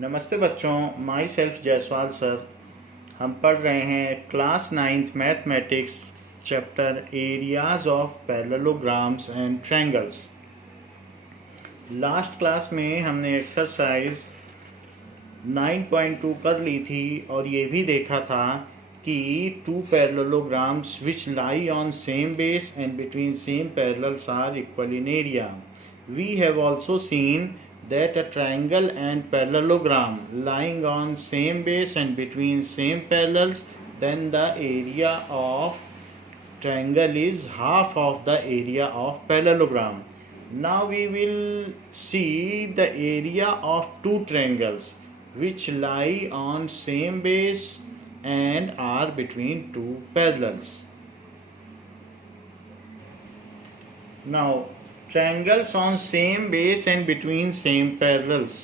नमस्ते बच्चों, my self Jaiswal sir. हम पढ़ रहे हैं class 9th mathematics chapter areas of parallelograms and triangles. Last class में हमने एक्सरसाइज 9.2 कर ली थी और ये भी देखा था कि two parallelograms which lie on same base and between same parallels are equal in area. We have also seen that a triangle and parallelogram lying on same base and between same parallels, then the area of triangle is half of the area of parallelogram. Now we will see the area of two triangles which lie on same base and are between two parallels. Now triangles on same base and between same parallels.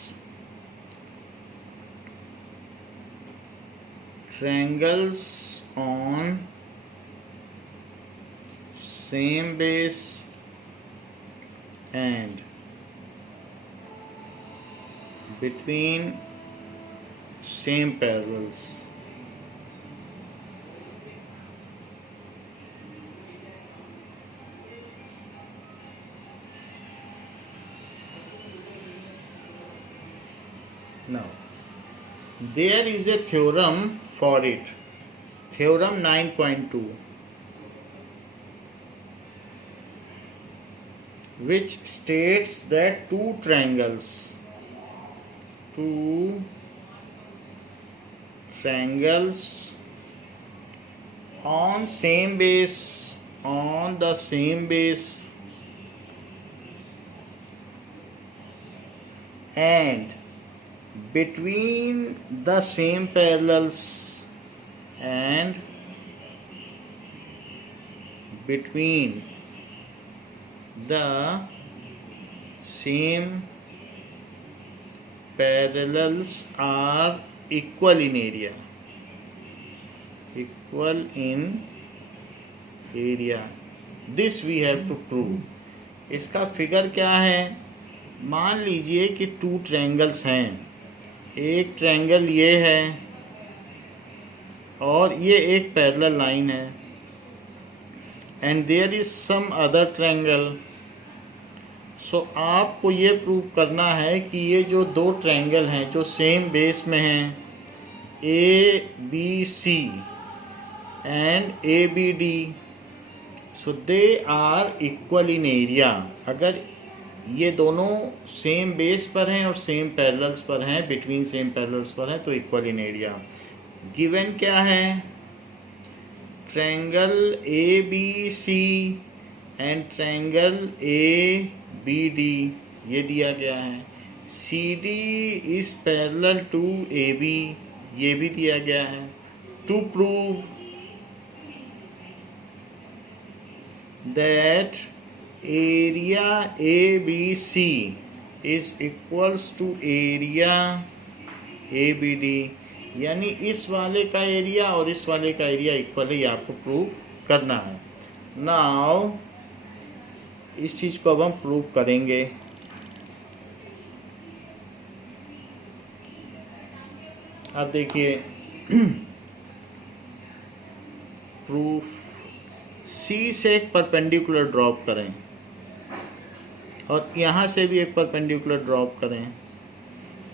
Triangles on same base and between same parallels. Now, there is a theorem for it. Theorem 9.2, which states that two triangles on same base, on the same base and between the same parallels and between the same parallels are equal in area. Equal in area. This we have to prove. इसका figure क्या है? मान लीजिए कि two triangles हैं। एक triangle ये है और ये एक पैरेलल लाइन है and there is some other triangle. So आपको ये प्रूव करना है कि ये जो दो ट्रायंगल हैं जो सेम बेस में हैं, A B C and A B D, so they are equal in area. अगर ये दोनों सेम बेस पर हैं और सेम पैरेलल्स पर हैं, बिटवीन सेम पैरेलल्स पर हैं, तो इक्वल इन एरिया। गिवन क्या है? Triangle A B C and triangle A B D ये दिया गया है। C D is parallel to A B ये भी दिया गया है। To prove that area ABC is equals to area ABD, यानी इस वाले का एरिया और इस वाले का एरिया इक्वल है, ये आपको प्रूव करना है। नाउ इस चीज को अब हम प्रूव करेंगे। अब देखिए प्रूफ। सी से एक परपेंडिकुलर ड्रॉप करें और यहाँ से भी एक परपेंडिकुलर ड्रॉप करें,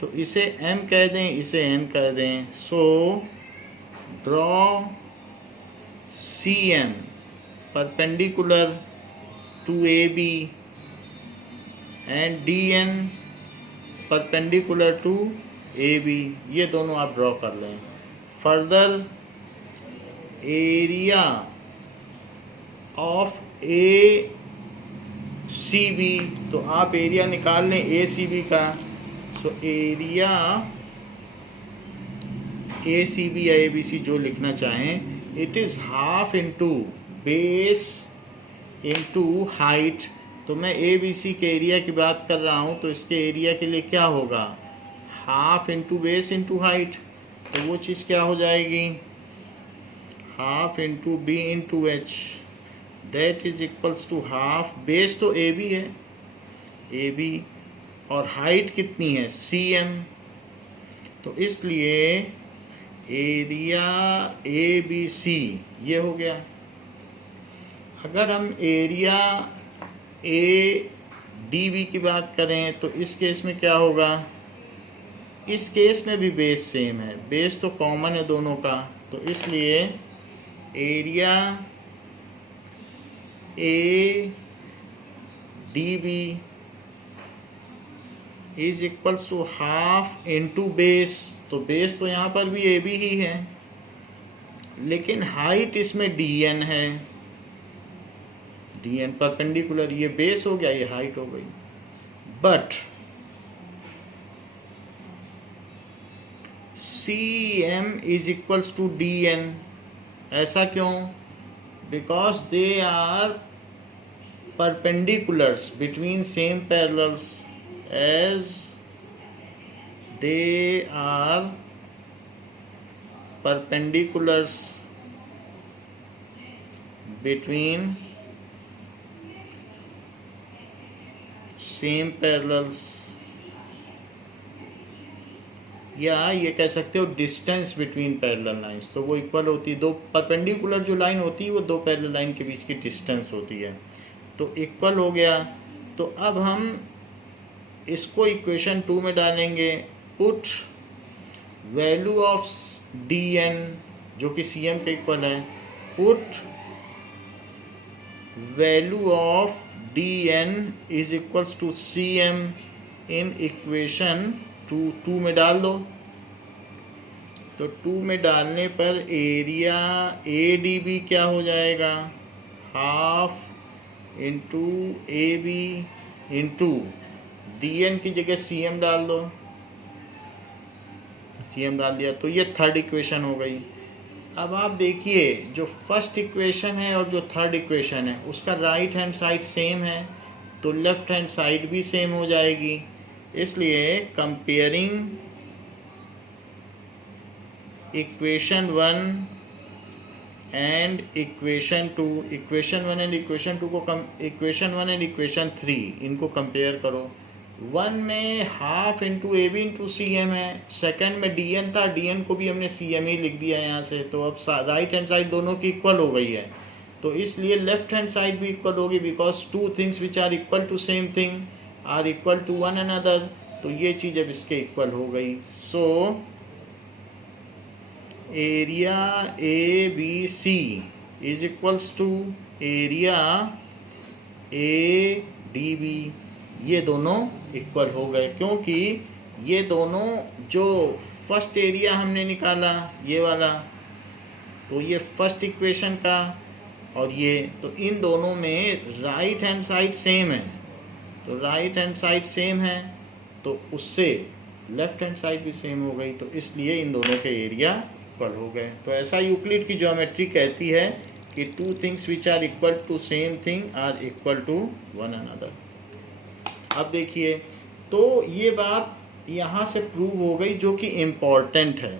तो इसे M कह दें, इसे N कह दें। So draw CM perpendicular to AB and DN perpendicular to AB। ये दोनों आप ड्रॉ कर लें। Further area of A C B, तो आप एरिया निकाल लें ए सी बी का। सो एरिया ए सी बी या ए बी सी जो लिखना चाहें, it is half into base into height. तो मैं ए बी सी के एरिया की बात कर रहा हूँ, तो इसके एरिया के लिए क्या होगा? Half into base into height. तो वो चीज़ क्या हो जाएगी? Half into B into H, that is equals to half. Base तो ए बी है, ए बी, और हाइट कितनी है? C M. तो इसलिए एरिया ABC ये हो गया। अगर हम एरिया ADB की बात करें तो इस केस में क्या होगा, इस केस में भी बेस सेम है, बेस तो कॉमन है दोनों का, तो इसलिए area ADB is equals to half into base. तो बेस तो यहाँ पर भी AB ही है, लेकिन हाइट इसमें DN है, DN परपेंडिकुलर, ये बेस हो गया, ये हाइट हो गई। But CM is equals to DN, ऐसा क्यों? Because they are perpendiculars between same parallels, as they are perpendiculars between same parallels, या ये कह सकते हो डिस्टेंस बिटवीन पैरेलल लाइंस। तो वो इक्वल होती है, दो परपेंडिकुलर जो लाइन होती है वो दो पैरेलल लाइन के बीच की डिस्टेंस होती है, तो इक्वल हो गया। तो अब हम इसको इक्वेशन 2 में डालेंगे। पुट वैल्यू ऑफ DN जो कि CM के इक्वल है, put value of DN is equals to CM in equation 2 में डाल दो। तो 2 में डालने पर एरिया ADB क्या हो जाएगा, half into AB into DN की जगह CM डाल दो, CM डाल दिया, तो ये थर्ड इक्वेशन हो गई। अब आप देखिए जो फर्स्ट इक्वेशन है और जो थर्ड इक्वेशन है उसका राइट हैंड साइड सेम है, तो लेफ्ट हैंड साइड भी सेम हो जाएगी। इसलिए comparing equation 1 and equation 2, equation 1 and equation 2 को इक्वेशन 1 एंड इक्वेशन 3 इनको कंपेयर करो। 1 में half into AB into CM है, सेकेंड में DN था, DN को भी हमने CM ही लिख दिया यहाँ से, तो अब राइट हैंड साइड दोनों की इक्वल हो गई है, तो इसलिए लेफ्ट हैंड साइड भी इक्वल होगी, because two things which are equal to same thing are equal to one another, तो ये चीज़ अब इसके इक्वल हो गई। So area ABC is equals to area ADB, ये दोनों इक्वल हो गए, क्योंकि ये दोनों जो फर्स्ट एरिया हमने निकाला ये वाला, तो ये फर्स्ट इक्वेशन का और ये, तो इन दोनों में राइट हैंड साइड सेम है, तो राइट हैंड साइड सेम है तो उससे लेफ्ट हैंड साइड भी सेम हो गई, तो इसलिए इन दोनों के एरिया इक्वल हो गए। तो ऐसा यूक्लिड की ज्योमेट्री कहती है कि two things which are equal to same thing are equal to one another. अब देखिए, तो ये बात यहाँ से प्रूव हो गई जो कि इम्पॉर्टेंट है।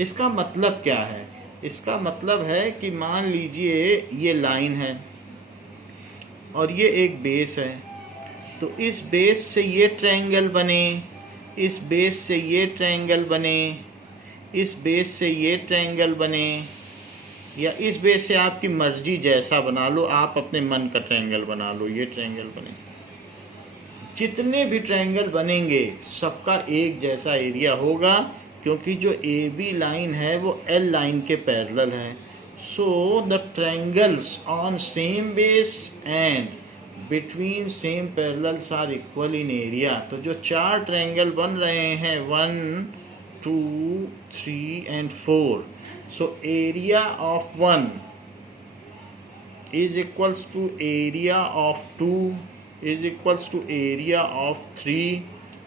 इसका मतलब क्या है? इसका मतलब है कि मान लीजिए ये लाइन है और ये एक बेस है, तो इस बेस से ये ट्रायंगल बने, इस बेस से ये ट्रायंगल बने, इस बेस से ये ट्रायंगल बने, या इस बेस से आपकी मर्जी जैसा बना लो, आप अपने मन का ट्रायंगल बना लो, ये ट्रायंगल बने। जितने भी ट्रायंगल बनेंगे सबका एक जैसा एरिया होगा, क्योंकि जो AB लाइन है वो L लाइन के पैरेलल है। So the triangles on same base and between same parallels are equal in area. तो जो चार ट्रायंगल बन रहे हैं 1, 2, 3 and 4, so area of 1 is equals to area of 2 is equals to area of 3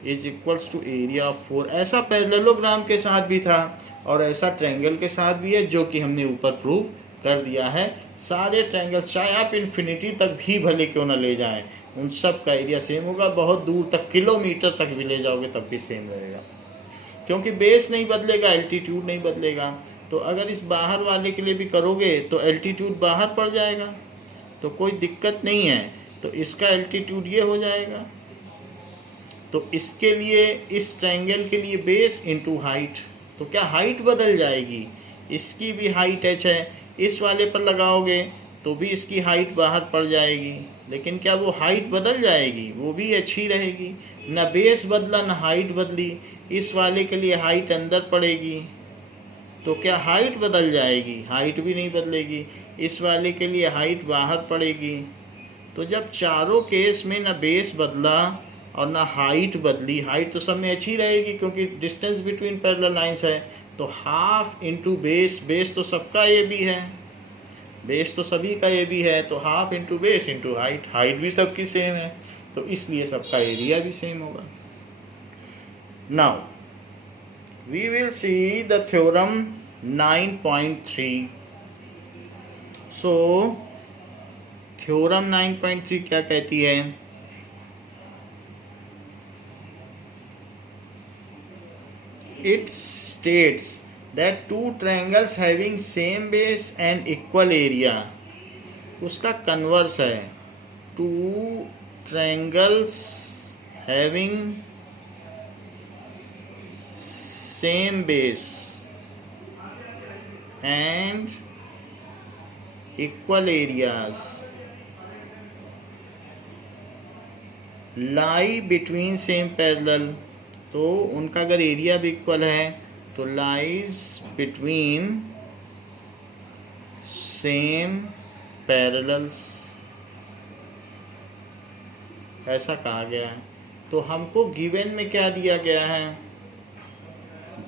is equals to area of 4। ऐसा parallelogram के साथ भी था और ऐसा ट्रायंगल के साथ भी है, जो कि हमने ऊपर प्रूव कर दिया है। सारे ट्रायंगल चाहे आप इन्फिनिटी तक भी भले क्यों ना ले जाएं, उन सब का एरिया सेम होगा। बहुत दूर तक, किलोमीटर तक भी ले जाओगे तब भी सेम रहेगा, क्योंकि बेस नहीं बदलेगा, एल्टीट्यूड नहीं बदलेगा। तो अगर इस बाहर वाले के लिए भी करोगे तो एल्टीट्यूड बाहर पड़ जाएगा, तो कोई दिक्कत नहीं है। तो इसका एल्टीट्यूड ये हो जाएगा, तो इसके लिए, इस ट्रायंगल के लिए बेस इंटू हाइट, तो क्या हाइट बदल जाएगी? इसकी भी हाइट h है, इस वाले पर लगाओगे तो भी इसकी हाइट बाहर पड़ जाएगी, लेकिन क्या वो हाइट बदल जाएगी? वो भी h ही रहेगी। ना बेस बदला ना हाइट बदली। इस वाले के लिए हाइट अंदर पड़ेगी तो क्या हाइट बदल जाएगी? हाइट भी नहीं बदलेगी। इस वाले के लिए हाइट बाहर पड़ेगी। तो जब चारों केस में ना बेस बदला और ना हाइट बदली, हाइट तो सब में अच्छी रहेगी क्योंकि डिस्टेंस बिटवीन पैरेलल लाइंस है, तो हाफ इंटू बेस, बेस तो सबका ए बी है, बेस तो सभी का ए बी है, तो half into base into height, height भी सबकी सेम है, तो इसलिए सबका एरिया भी सेम होगा। Now we will see the theorem 9.3। So theorem 9.3 क्या कहती है? It states that two triangles having same base and equal area, उसका कन्वर्स है, two triangles having same base and equal areas lie between same parallel, तो उनका अगर area भी equal है तो लाइज बिटवीन सेम पैरेलल्स, ऐसा कहा गया है। तो हमको गिवन में क्या दिया गया है?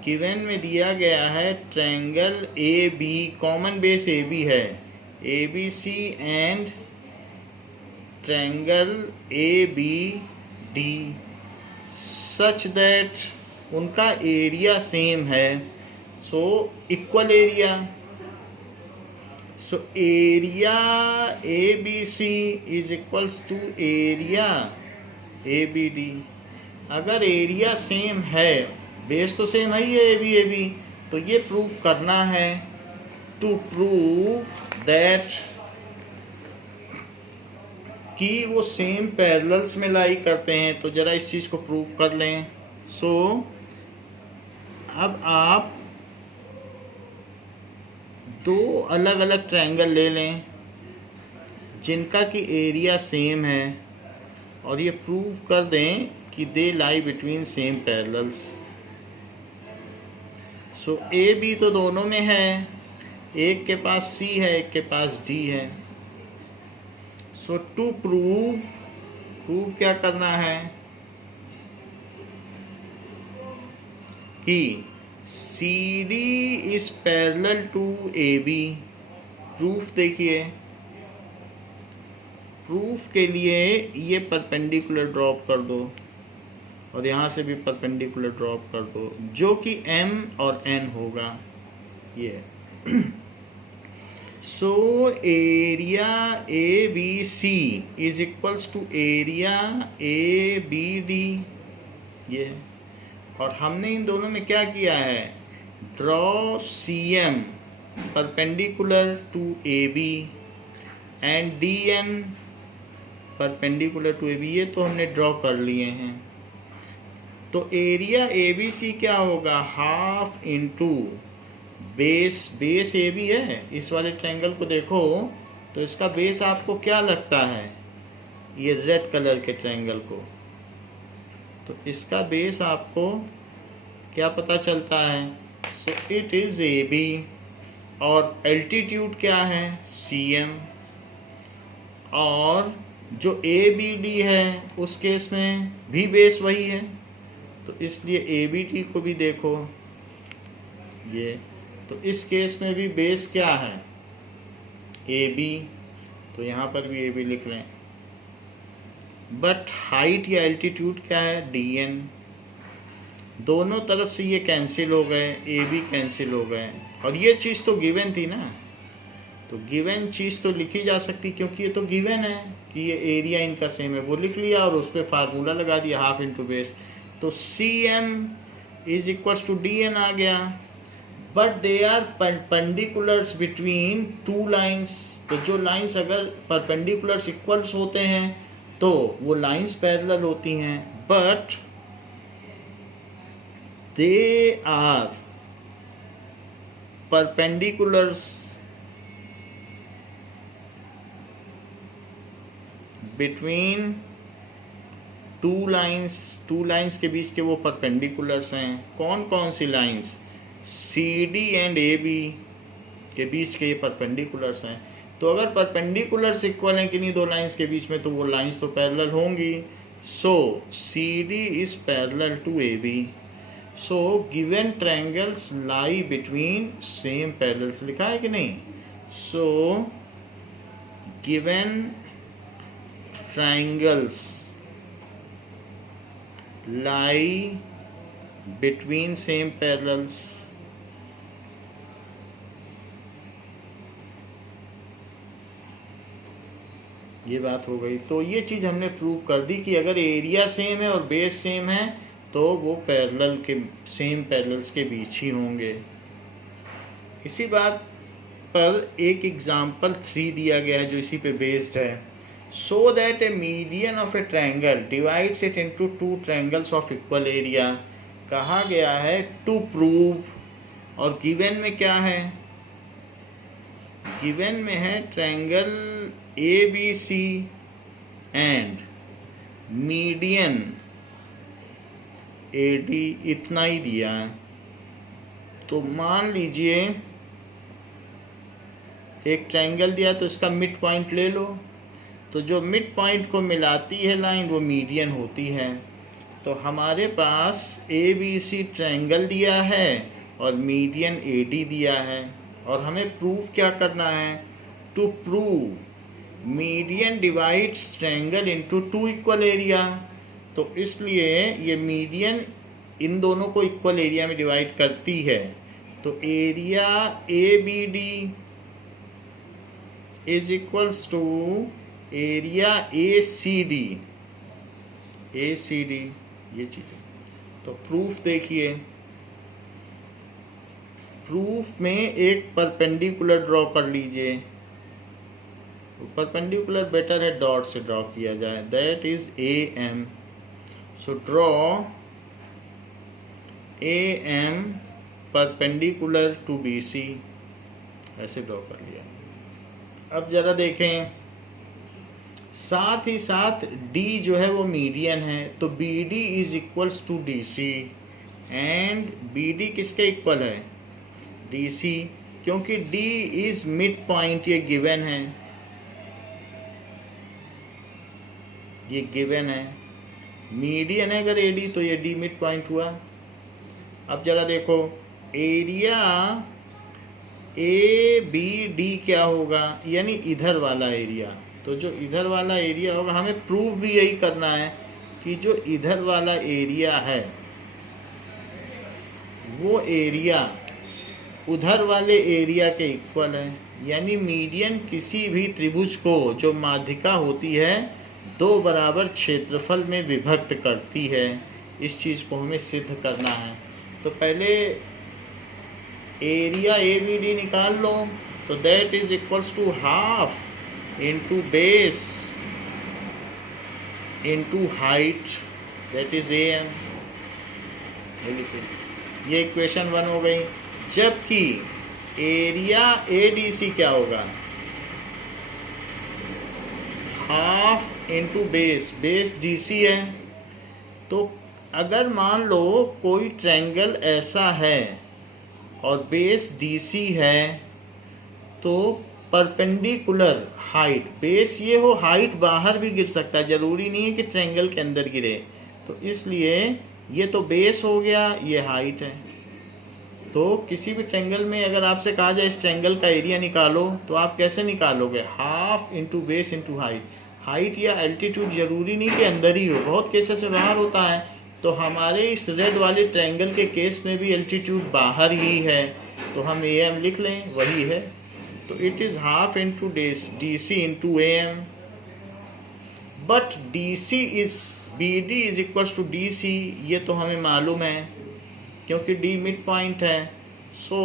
गिवन में दिया गया है triangle A B, common base A B है, A B C and triangle A B D such that उनका एरिया सेम है, so equal area. So area A B C is equals to area A B D. अगर area same है, base तो same है ही है A B, तो ये प्रूव करना है, टू प्रूव दैट कि वो सेम पैरेलल्स में लाई करते हैं। तो जरा इस चीज़ को प्रूव कर लें। सो अब आप दो अलग अलग ट्रायंगल ले लें जिनका कि एरिया सेम है और ये प्रूव कर दें कि they lie between same parallels. So A B तो दोनों में है, एक के पास सी है, एक के पास डी है। सो टू प्रूव क्या करना है कि C D is parallel to A B. Proof देखिए, प्रूफ के लिए ये परपेंडिकुलर ड्रॉप कर दो और यहाँ से भी परपेंडिकुलर ड्रॉप कर दो, जो कि m और n होगा ये। So area A B C is equals to area A B D, ये। और हमने इन दोनों में क्या किया है? Draw C M perpendicular to A B and D N perpendicular to A B, ये तो हमने ड्रॉ कर लिए हैं। तो एरिया ए बी सी क्या होगा? Half into base, base A B है। इस वाले ट्रायंगल को देखो तो इसका बेस आपको क्या लगता है? ये रेड कलर के ट्रायंगल को, तो इसका बेस आपको क्या पता चलता है? So it is A B. और एल्टीट्यूड क्या है? C M. और जो ए बी डी है उस केस में भी बेस वही है, तो इसलिए ए बी डी को भी देखो ये, तो इस केस में भी बेस क्या है? ए बी, तो यहाँ पर भी ए बी लिख लें। बट हाइट या एल्टीट्यूड क्या है? D N. दोनों तरफ से ये कैंसिल हो गए, ए बी कैंसिल हो गए, और ये चीज़ तो गिवन थी ना, तो गिवन चीज़ तो लिखी जा सकती क्योंकि ये तो गिवन है कि ये एरिया इनका सेम है, वो लिख लिया और उस पर फार्मूला लगा दिया हाफ इंटू बेस, तो C M is equals to D N आ गया। But they are perpendiculars between two lines, तो जो लाइंस अगर परपेंडिकुलर्स इक्वल्स होते हैं तो वो लाइंस पैरेलल होती हैं, but they are perpendiculars between two lines के बीच के वो परपेंडिकुलर्स हैं। कौन कौन सी लाइंस? CD एंड AB के बीच के ये परपेंडिकुलर्स हैं। तो अगर परपेंडिकुलर्स इक्वल हैं किन्हीं दो लाइंस के बीच में, तो वो लाइंस तो पैरेलल होंगी। So CD is parallel to AB। So given triangles lie between same parallels, लिखा है कि नहीं? सो गिवन ट्रायंगल्स lie between same parallels ये बात हो गई। तो ये चीज़ हमने प्रूव कर दी कि अगर एरिया सेम है और बेस सेम है तो वो पैरेलल के सेम पैरेलल्स के बीच ही होंगे। इसी बात पर एक एग्जांपल 3 दिया गया है जो इसी पे बेस्ड है। So that a median of a triangle divides it into two triangles of equal area। कहा गया है to prove, और given में क्या है? given में है triangle ABC and median AD, इतना ही दिया है। तो मान लीजिए एक ट्रायंगल दिया तो इसका मिड पॉइंट ले लो, तो जो मिड पॉइंट को मिलाती है लाइन वो मीडियन होती है। तो हमारे पास ABC ट्रायंगल दिया है और मीडियन AD दिया है, और हमें प्रूव क्या करना है? To prove median divides triangle into two equal area. तो इसलिए ये मीडियन इन दोनों को इक्वल एरिया में डिवाइड करती है। तो area ABD is equals to area ACD ये चीज़ें। तो प्रूफ देखिए, प्रूफ में एक परपेंडिकुलर ड्रॉ कर लीजिए। परपेंडिकुलर बेटर है डॉट से ड्रॉ किया जाए, that is AM। So draw AM perpendicular to BC, ऐसे ड्रॉ कर लिया। अब जरा देखें, साथ ही साथ D जो है वो मीडियन है, तो BD is equals to DC, and BD किसके इक्वल है? DC, क्योंकि D इज मिड पॉइंट, ये गिवन है, ये गिवन है। मीडियन है अगर AD तो ये D मिड पॉइंट हुआ। अब जरा देखो एरिया ABD क्या होगा, यानी इधर वाला एरिया। तो जो इधर वाला एरिया होगा, हमें प्रूफ भी यही करना है कि जो इधर वाला एरिया है वो एरिया उधर वाले एरिया के इक्वल है। यानी मीडियन किसी भी त्रिभुज को जो माध्यिका होती है दो बराबर क्षेत्रफल में विभक्त करती है। इस चीज़ को हमें सिद्ध करना है। तो पहले एरिया ABD निकाल लो, तो that is equals to half into base into height, that is AM। ये इक्वेशन 1 हो गई। जबकि एरिया ADC क्या होगा? Half into base, base DC है। तो अगर मान लो कोई ट्रायंगल ऐसा है और बेस DC है, तो परपेंडिकुलर हाइट, बेस ये हो, हाइट बाहर भी गिर सकता है, ज़रूरी नहीं है कि ट्रायंगल के अंदर गिरे। तो इसलिए ये तो बेस हो गया, ये हाइट है। तो किसी भी ट्रायंगल में अगर आपसे कहा जाए इस ट्रायंगल का एरिया निकालो, तो आप कैसे निकालोगे? Half into base into height. Height या एल्टीट्यूड ज़रूरी नहीं कि अंदर ही हो, बहुत केसेस में बाहर होता है। तो हमारे इस रेड वाले ट्रायंगल के केस में भी एल्टीट्यूड बाहर ही है, तो हम AM लिख लें, वही है। तो it is half into DC into AM, but DC is BD is equals to DC, ये तो हमें मालूम है क्योंकि D मिड पॉइंट है। सो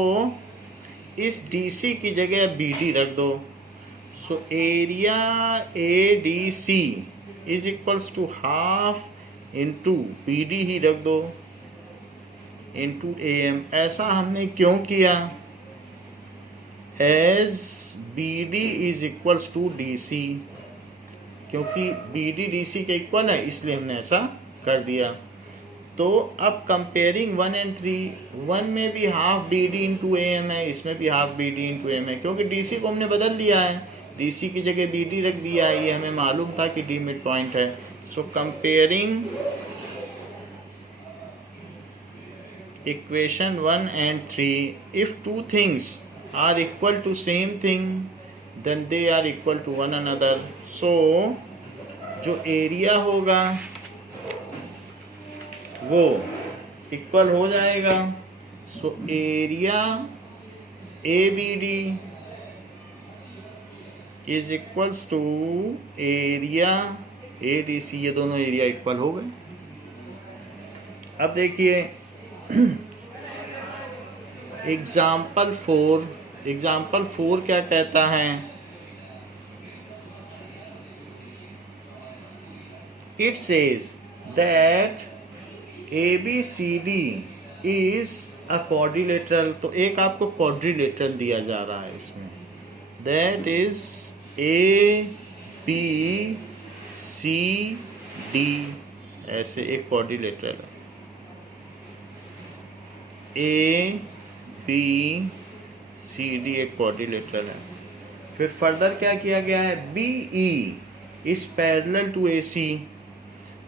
इस DC की जगह BD रख दो। So area ADC is equals to half into BD ही रख दो। Into AM। ऐसा हमने क्यों किया? As BD is equals to DC, क्योंकि BD DC के इक्वल है इसलिए हमने ऐसा कर दिया। तो अब कंपेयरिंग 1 and 3, 1 में भी हाफ BD इंटू AM है, इसमें भी हाफ BD इंटू AM है, क्योंकि DC को हमने बदल दिया है, DC की जगह BD रख दिया है, ये हमें मालूम था कि D मिड पॉइंट है। सो comparing equation 1 and 3, if two things are equal to same thing then they are equal to one another। so जो एरिया होगा वो इक्वल हो जाएगा। So area ABD is equals to area ADC, ये दोनों area equal हो गए। अब देखिए एग्जाम्पल 4 क्या कहता है? It says that ABCD is a quadrilateral. तो एक आपको क्वाड्रिलेटरल दिया जा रहा है इसमें, दैट इज ABCD, ऐसे एक क्वाड्रिलेटरल है। ABCD एक क्वाड्रिलेटरल है। फिर फर्दर क्या किया गया है? BE is parallel to AC।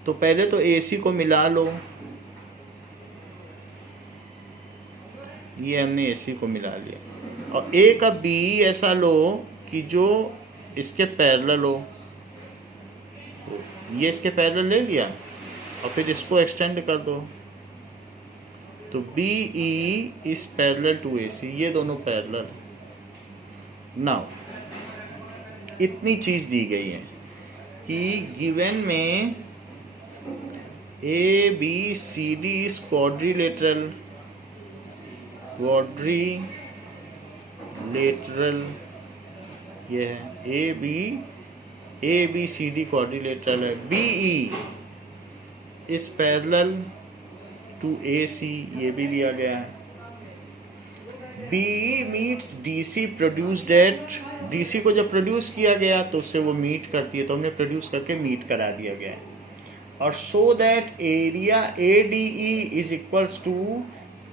तो पहले तो AC को मिला लो, ये हमने AC को मिला लिया, और A का BE ऐसा लो कि जो इसके पैरेलल हो। तो ये इसके पैरेलल ले लिया और फिर इसको एक्सटेंड कर दो, तो BE is parallel to AC, ये दोनों पैरेलल। नाउ इतनी चीज़ दी गई है कि गिवन में ABCD इज क्वाड्रिलेटरल, ये है ABCD क्वाड्रिलेटरल है। BE is parallel to AC, ये भी दिया गया है। BE meets DC produced at, DC को जब प्रोड्यूस किया गया तो उससे वो मीट करती है, तो हमने प्रोड्यूस करके मीट करा दिया गया है। और so that area ADE is equals to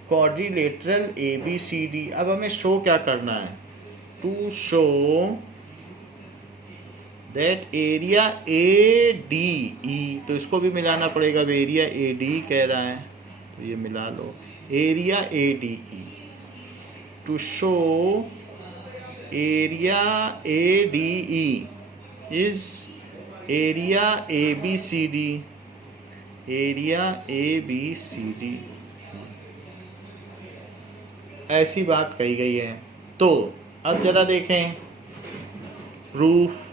quadrilateral ABCD। अब हमें शो क्या करना है? To show that area ADE, तो इसको भी मिलाना पड़ेगा, अब एरिया AD कह रहा है तो ये मिला लो, area ADE। To show area ADE is area ABCD, ऐसी बात कही गई है। तो अब जरा देखें प्रूफ।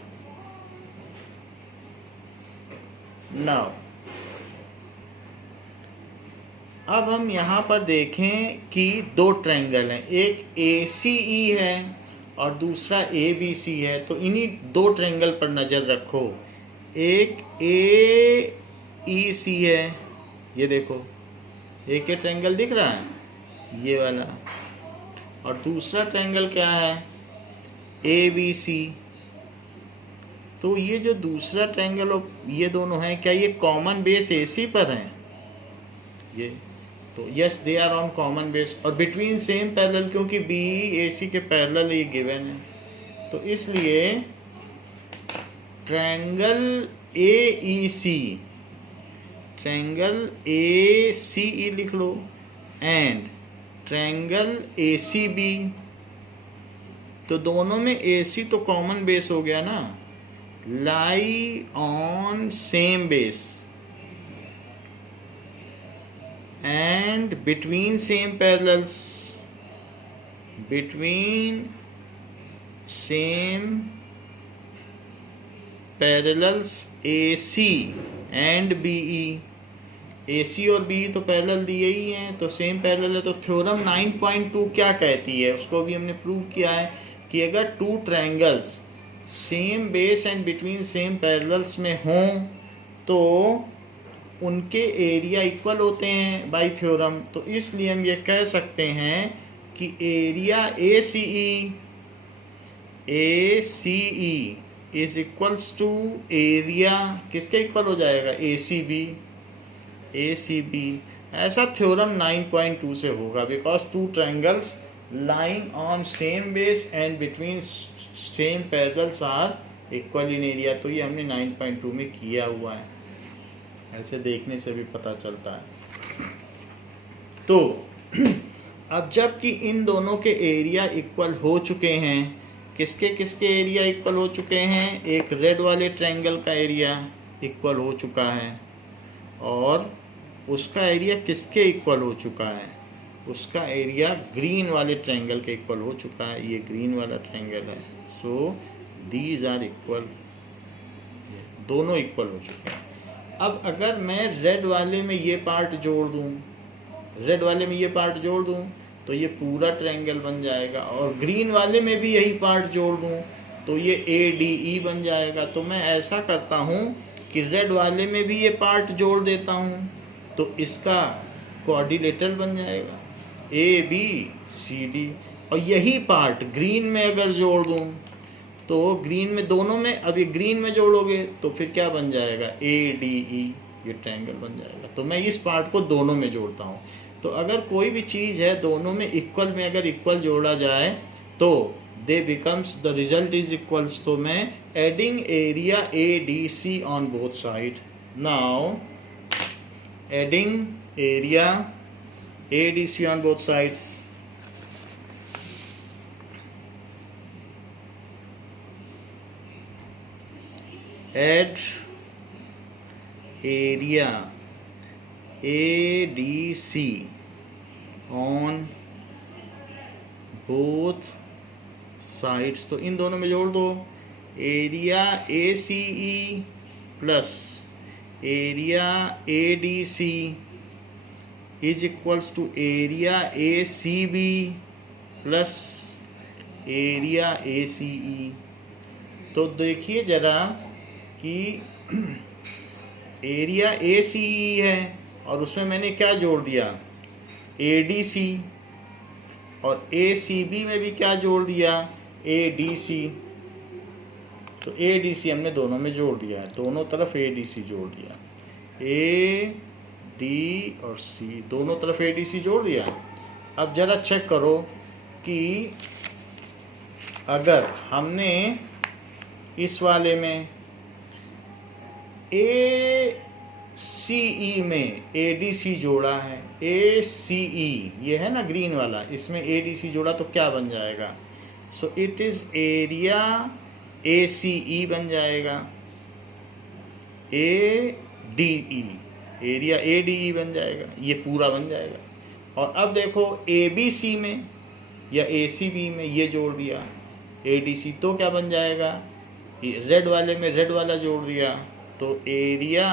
नाउ अब हम यहाँ पर देखें कि दो ट्रायंगल हैं, एक ACE है और दूसरा ABC है। तो इन्हीं दो ट्रायंगल पर नज़र रखो। एक AEC है, ये देखो एक ट्रायंगल दिख रहा है, ये वाला, और दूसरा ट्रायंगल क्या है? ABC। तो ये जो दूसरा ट्रायंगल और ये दोनों हैं, क्या ये कॉमन बेस AC पर हैं? ये तो yes they are on common base, और बिटवीन सेम पैरेलल, क्योंकि BE AC के पैरेलल ये गिवन है, तो इसलिए ट्रायंगल ACE लिख लो एंड ट्रायंगल ACB। तो दोनों में AC तो कॉमन बेस हो गया ना, लाई on same base and between same parallels AC and BE। AC और BE तो पैरेलल दिए ही हैं, तो सेम पैरेलल है। तो थ्योरम 9.2 क्या कहती है, उसको भी हमने प्रूव किया है कि अगर two triangles same base and between same parallels में हों तो उनके एरिया इक्वल होते हैं बाय थ्योरम, तो इसलिए हम ये कह सकते हैं कि area A C E is equals to area किसके इक्वल हो जाएगा, ए सी बी। ऐसा थ्योरम 9.2 से होगा, because two triangles lying on same base and between same parallels are equal in area. तो ये हमने 9.2 में किया हुआ है, ऐसे देखने से भी पता चलता है। तो अब जबकि इन दोनों के एरिया इक्वल हो चुके हैं, किसके किसके एरिया इक्वल हो चुके हैं, एक रेड वाले ट्रायंगल का एरिया इक्वल हो चुका है और उसका एरिया किसके इक्वल हो चुका है, उसका एरिया ग्रीन वाले ट्रायंगल के इक्वल हो चुका है। ये ग्रीन वाला ट्रायंगल है, सो दीज आर इक्वल, दोनों इक्वल हो चुके हैं। अब अगर मैं रेड वाले में ये पार्ट जोड़ दूं, तो ये पूरा ट्रायंगल बन जाएगा, और ग्रीन वाले में भी यही पार्ट जोड़ दूं तो ये ADE बन जाएगा। तो मैं ऐसा करता हूँ कि रेड वाले में भी ये पार्ट जोड़ देता हूँ, तो इसका क्वाड्रिलेटरल बन जाएगा ABCD। और यही पार्ट ग्रीन में अगर जोड़ दूं तो ग्रीन में दोनों में, अब ये ग्रीन में जोड़ोगे तो फिर क्या बन जाएगा, ADE, ये ट्रायंगल बन जाएगा। तो मैं इस पार्ट को दोनों में जोड़ता हूँ। तो अगर कोई भी चीज़ है दोनों में इक्वल में अगर इक्वल जोड़ा जाए तो दे becomes the result is equals. तो मैं adding area ADC on both side, now adding area ADC on both sides, add area ADC on both sides। तो इन दोनों में जोड़ दो, area ACE plus area ADC is equals to area ACB plus area ACE। तो देखिए ज़रा कि area ACE है और उसमें मैंने क्या जोड़ दिया, ADC, और ACB में भी क्या जोड़ दिया, ADC। तो ADC हमने दोनों में जोड़ दिया है, दोनों तरफ ADC जोड़ दिया, D और C दोनों तरफ ADC जोड़ दिया। अब ज़रा चेक करो कि अगर हमने इस वाले में ACE में ADC जोड़ा है, ACE ये है ना ग्रीन वाला, इसमें ADC जोड़ा तो क्या बन जाएगा, so it is area ACE बन जाएगा, ADE, एरिया ADE बन जाएगा, ये पूरा बन जाएगा। और अब देखो ABC में या ACB में ये जोड़ दिया ADC, तो क्या बन जाएगा, रेड वाले में रेड वाला जोड़ दिया तो एरिया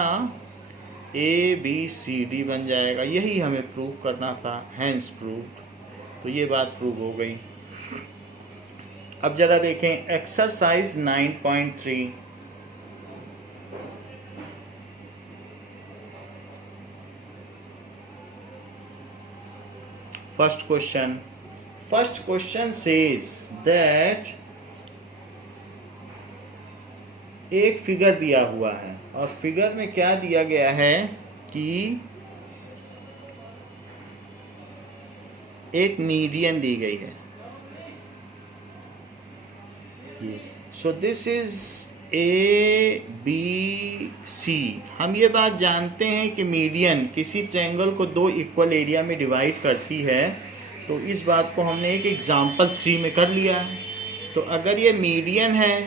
ABCD बन जाएगा। यही हमें प्रूव करना था, हैंस प्रूव्ड। तो ये बात प्रूव हो गई। अब जरा देखें exercise 9.3। First question says that एक फिगर दिया हुआ है और फिगर में क्या दिया गया है कि एक मीडियन दी गई है। So this is ABC। हम ये बात जानते हैं कि मीडियन किसी ट्रायंगल को दो इक्वल एरिया में डिवाइड करती है, तो इस बात को हमने एक एग्जाम्पल 3 में कर लिया है। तो अगर ये मीडियन है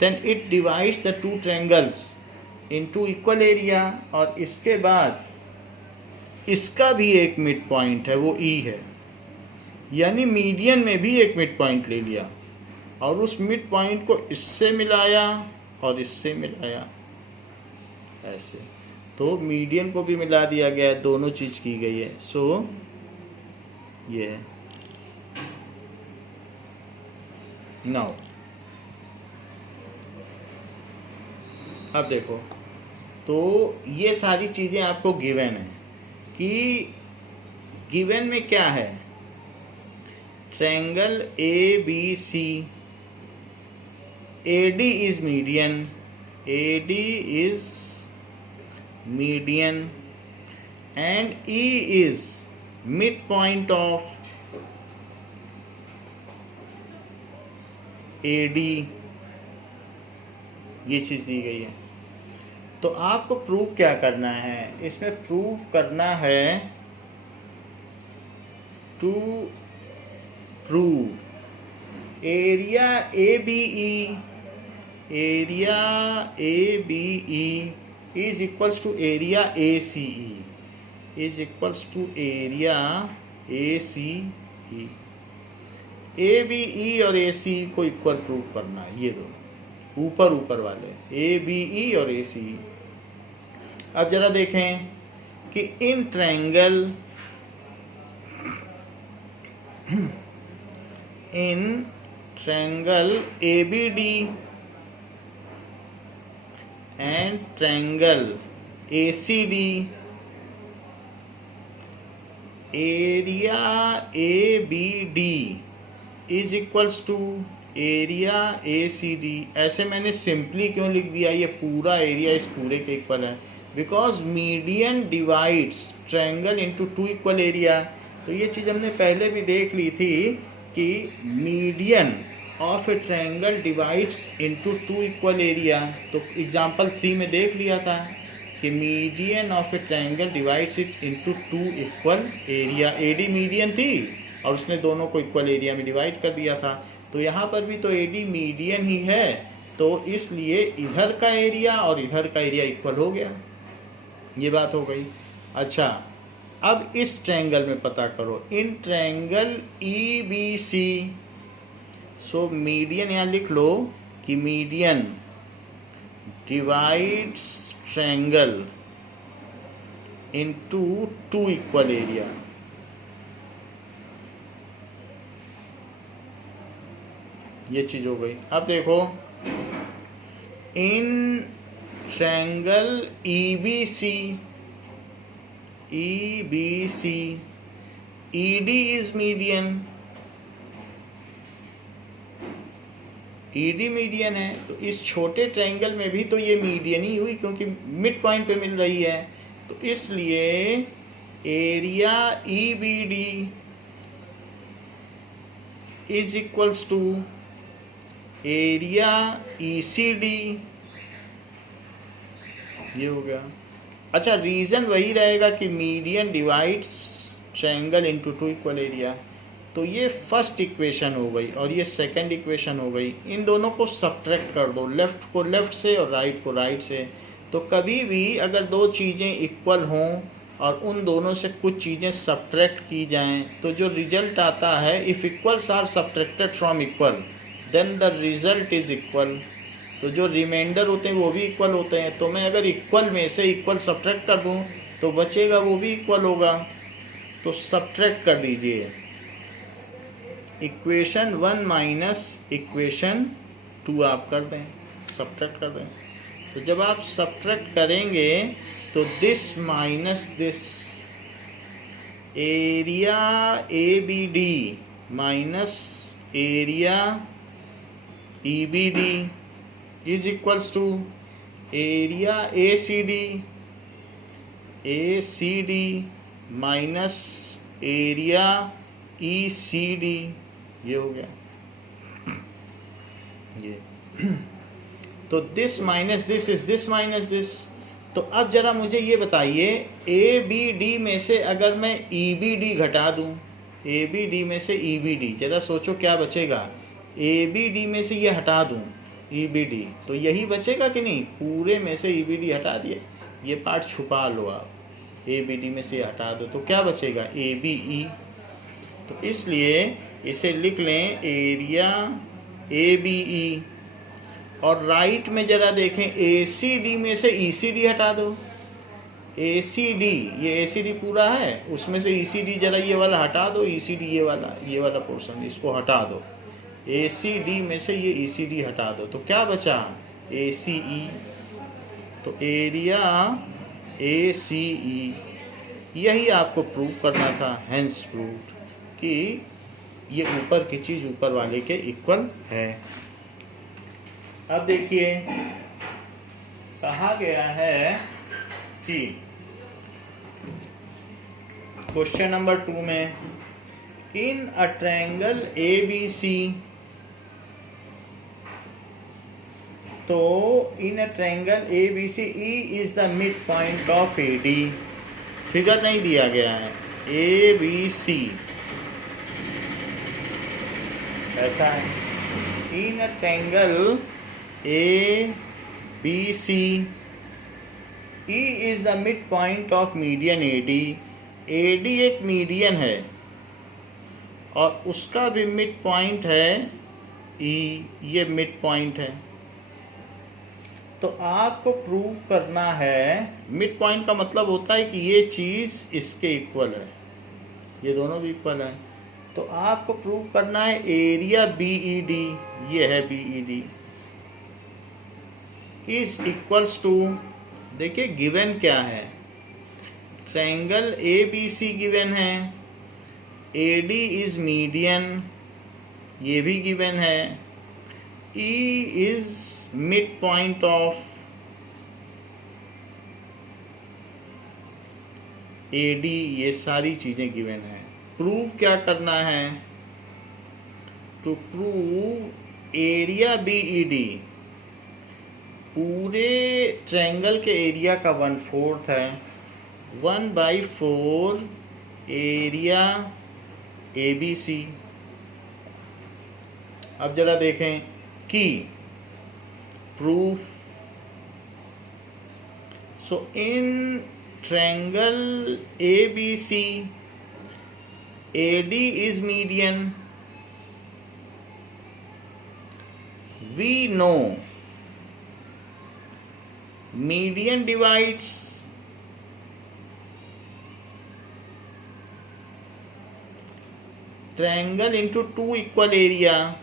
then it divides the two triangles into equal area, और इसके बाद इसका भी एक मिड पॉइंट है, वो E है, यानी मीडियन में भी एक मिड पॉइंट ले लिया और उस मिड पॉइंट को इससे मिलाया और इससे मिलाया, ऐसे। तो मीडियन को भी मिला दिया गया है, दोनों चीज़ की गई है। सो ये है। नाउ अब देखो तो ये सारी चीज़ें आपको गिवन है कि गिवन में क्या है, triangle A B C, AD is median, AD is median and E is midpoint of AD, ये चीज़ दी गई है। तो आपको प्रूव क्या करना है, इसमें प्रूव करना है to prove area ABE, area ABE is equals to area ACE is equals to area ACE। ABE और ACE को इक्वल प्रूव करना है, ये दोनों ऊपर वाले ABE और ACE। अब जरा देखें कि in triangle ABD and triangle ACD, area ABD is equals to area ACD। ऐसे मैंने सिंपली क्यों लिख दिया, ये पूरा एरिया इस पूरे के इक्वल है, because median divides triangle into two equal area. तो ये चीज़ हमने पहले भी देख ली थी कि median of A triangle divides into two equal area. तो एग्जांपल 3 में देख लिया था कि median of A triangle divides it into two equal area. AD median थी और उसने दोनों को इक्वल एरिया में डिवाइड कर दिया था। तो यहाँ पर भी तो AD मीडियन ही है, तो इसलिए इधर का एरिया और इधर का एरिया इक्वल हो गया, ये बात हो गई। अच्छा, अब इस ट्रायंगल में पता करो, in triangle EBC, so median यहाँ लिख लो कि median divides triangle into two equal area. ये चीज हो गई। अब देखो, in triangle EBC, ED is median, ED median है, तो इस छोटे ट्रायंगल में भी तो ये मीडियन ही हुई क्योंकि मिड पॉइंट पे मिल रही है। तो इसलिए area EBD is equals to area ECD, ये हो गया। अच्छा, रीज़न वही रहेगा कि median divides triangle into two equal area. तो ये फर्स्ट इक्वेशन हो गई और ये सेकंड इक्वेशन हो गई। इन दोनों को सब्ट्रैक्ट कर दो, लेफ़्ट को लेफ़्ट से और राइट को राइट से। तो कभी भी अगर दो चीज़ें इक्वल हों और उन दोनों से कुछ चीज़ें सब्ट्रैक्ट की जाएं, तो जो रिजल्ट आता है, if equals are subtracted from equal then the result is equal. तो जो रिमाइंडर होते हैं वो भी इक्वल होते हैं। तो मैं अगर इक्वल में से इक्वल सब्ट्रैक्ट कर दूं तो बचेगा वो भी इक्वल होगा। तो सब्ट्रैक्ट कर दीजिए इक्वेशन 1 माइनस इक्वेशन 2 आप कर दें, सब्ट्रैक्ट कर दें। तो जब आप सब्ट्रैक्ट करेंगे तो this minus this, area ABD minus area EBD is equals to area ACD minus area ECD, ये हो गया ये। तो this minus this is this minus this. तो अब जरा मुझे ये बताइए, ABD में से अगर मैं EBD घटा दूं, ABD में से EBD, जरा सोचो क्या बचेगा। ABD में से ये हटा दूं EBD, तो यही बचेगा कि नहीं। पूरे में से EBD हटा दिए, ये पार्ट छुपा लो आप, ABD में से हटा दो तो क्या बचेगा, ABE। तो इसलिए इसे लिख लें एरिया ABE। और राइट में जरा देखें, ACD में से ECD हटा दो। ACD, ये ACD पूरा है, उसमें से ECD जरा ये वाला हटा दो, ECD ये वाला पोर्शन इसको हटा दो। ACD में से ये ECD हटा दो तो क्या बचा, ACE। तो एरिया ACE, यही आपको प्रूव करना था। हेंस प्रूव्ड कि ये ऊपर की चीज़ ऊपर वाले के इक्वल है। अब देखिए कहा गया है कि क्वेश्चन नंबर 2 में इन अ ट्रायंगल ABC, तो in a triangle ABC E is the mid point of AD। Figure नहीं दिया गया है। ABC ऐसा है। In a triangle ABC E is the mid point of median AD। AD एक median है और उसका भी मिड पॉइंट है E, ये मिड पॉइंट है। तो आपको प्रूव करना है, मिड पॉइंट का मतलब होता है कि ये चीज़ इसके इक्वल है, ये दोनों भी इक्वल है। तो आपको प्रूव करना है एरिया BED, ये है BED इज इक्वल्स टू, देखिए गिवन क्या है, ट्रायंगल ABC गिवन है, AD इज मीडियन, ये भी गिवन है, E is mid point of AD, ये सारी चीजें गिवन है। प्रूव क्या करना है? टू प्रूव एरिया BED, पूरे ट्रायंगल के एरिया का 1/4 है, 1/4 एरिया ABC। अब जरा देखें कि proof, so in triangle ABC AD is median, we know median divides triangle into two equal area,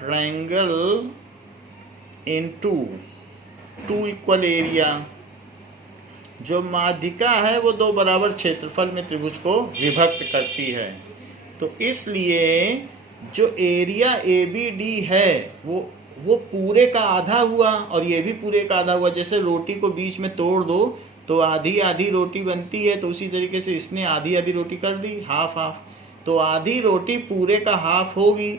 triangle into two equal area, जो माध्यिका है वो दो बराबर क्षेत्रफल में त्रिभुज को विभक्त करती है। तो इसलिए जो एरिया ABD है वो पूरे का आधा हुआ और ये भी पूरे का आधा हुआ। जैसे रोटी को बीच में तोड़ दो तो आधी आधी रोटी बनती है, तो उसी तरीके से इसने आधी आधी रोटी कर दी, हाफ हाफ, तो आधी रोटी पूरे का हाफ होगी।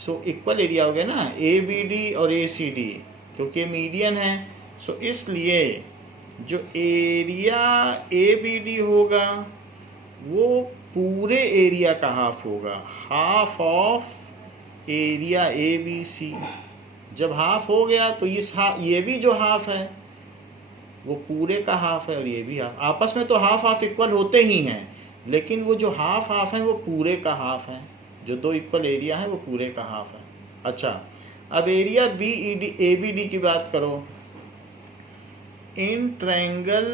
सो इक्वल एरिया हो गया ना ABD और ACD, क्योंकि मीडियन है। सो इसलिए जो एरिया ABD होगा वो पूरे एरिया का हाफ होगा, हाफ ऑफ एरिया ABC। जब हाफ हो गया तो ये भी जो हाफ है वो पूरे का हाफ है और ये भी हाफ, आपस में तो हाफ हाफ इक्वल होते ही हैं, लेकिन वो जो हाफ हाफ है वो पूरे का हाफ है। जो दो इक्वल एरिया है वो पूरे का हाफ है। अच्छा, अब एरिया ABD की बात करो। इन ट्रायंगल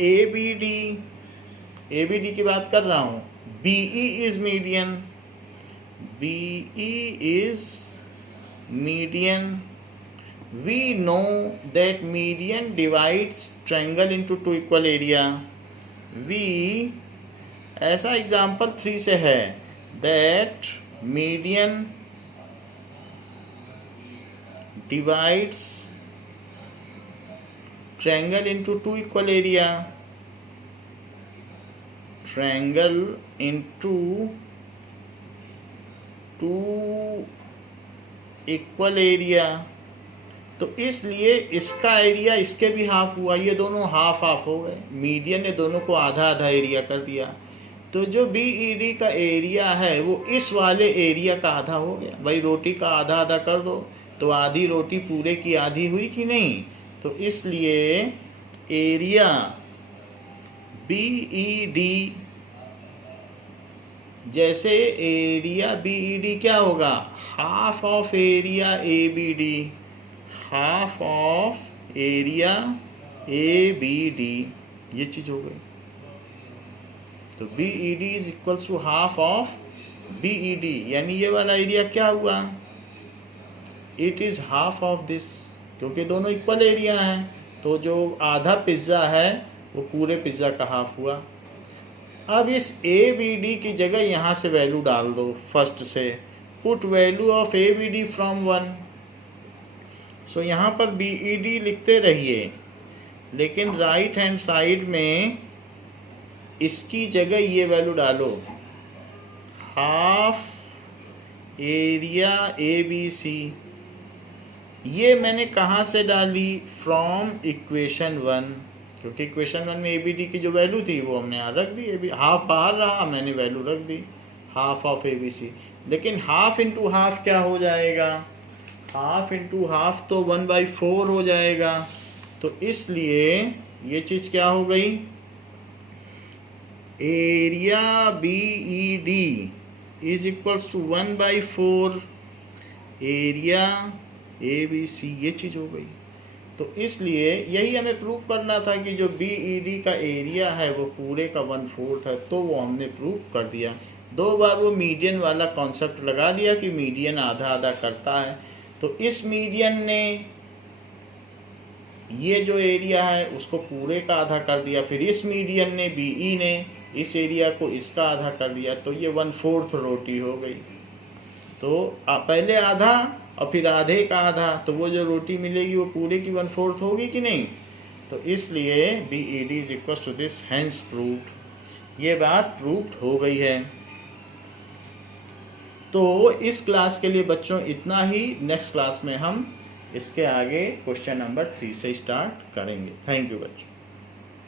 ABD की बात कर रहा हूँ, BE is median, BE is median, we know that median divides triangle into two equal area। we ऐसा एग्जाम्पल 3 से है, that median divides triangle into two equal area, triangle into two equal area. तो इसलिए इसका area इसके भी half हुआ, ये दोनों हाफ हाफ हो गए, मीडियन ने दोनों को आधा आधा एरिया कर दिया। तो जो BED का एरिया है वो इस वाले एरिया का आधा हो गया। भाई रोटी का आधा आधा कर दो तो आधी रोटी पूरे की आधी हुई कि नहीं। तो इसलिए एरिया BED, जैसे एरिया BED क्या होगा, half of area ABD, half of area ABD, ये चीज हो गई। तो BED is equals to half of BED, यानी ये वाला एरिया क्या हुआ, it is half of this, क्योंकि दोनों इक्वल एरिया हैं, तो जो आधा पिज़्ज़ा है वो पूरे पिज़्ज़ा का हाफ हुआ। अब इस ए बी डी की जगह यहाँ से वैल्यू डाल दो फर्स्ट से, put value of A B D from 1। So यहाँ पर बी ई डी लिखते रहिए, लेकिन राइट हैंड साइड में इसकी जगह ये वैल्यू डालो, half area A B C. ये मैंने कहाँ से डाली? फ्रॉम इक्वेशन 1, क्योंकि इक्वेशन 1 में ए बी डी की जो वैल्यू थी वो हमने यहाँ रख दी। हाफ बाहर रहा, मैंने वैल्यू रख दी half of A B C. लेकिन हाफ इंटू हाफ क्या हो जाएगा? हाफ इंटू हाफ तो 1/4 हो जाएगा। तो इसलिए ये चीज़ क्या हो गई? Area B E D is equals to 1/4 area A B C, ये चीज़ हो गई। तो इसलिए यही हमें प्रूव करना था कि जो बी ई डी का एरिया है वो पूरे का 1/4 है, तो वो हमने प्रूव कर दिया। 2 बार वो मीडियन वाला कॉन्सेप्ट लगा दिया कि मीडियन आधा आधा करता है। तो इस मीडियन ने ये जो एरिया है उसको पूरे का आधा कर दिया, फिर इस मीडियन ने बी ई ने इस एरिया को इसका आधा कर दिया, तो ये 1/4 रोटी हो गई। तो पहले आधा और फिर आधे का आधा, तो वो जो रोटी मिलेगी वो पूरे की 1/4 होगी कि नहीं? तो इसलिए B E D is equal to this, hence proved. ये बात प्रूव्ड हो गई है। तो इस क्लास के लिए बच्चों इतना ही। नेक्स्ट क्लास में हम इसके आगे क्वेश्चन नंबर 3 से स्टार्ट करेंगे। थैंक यू बच्चों।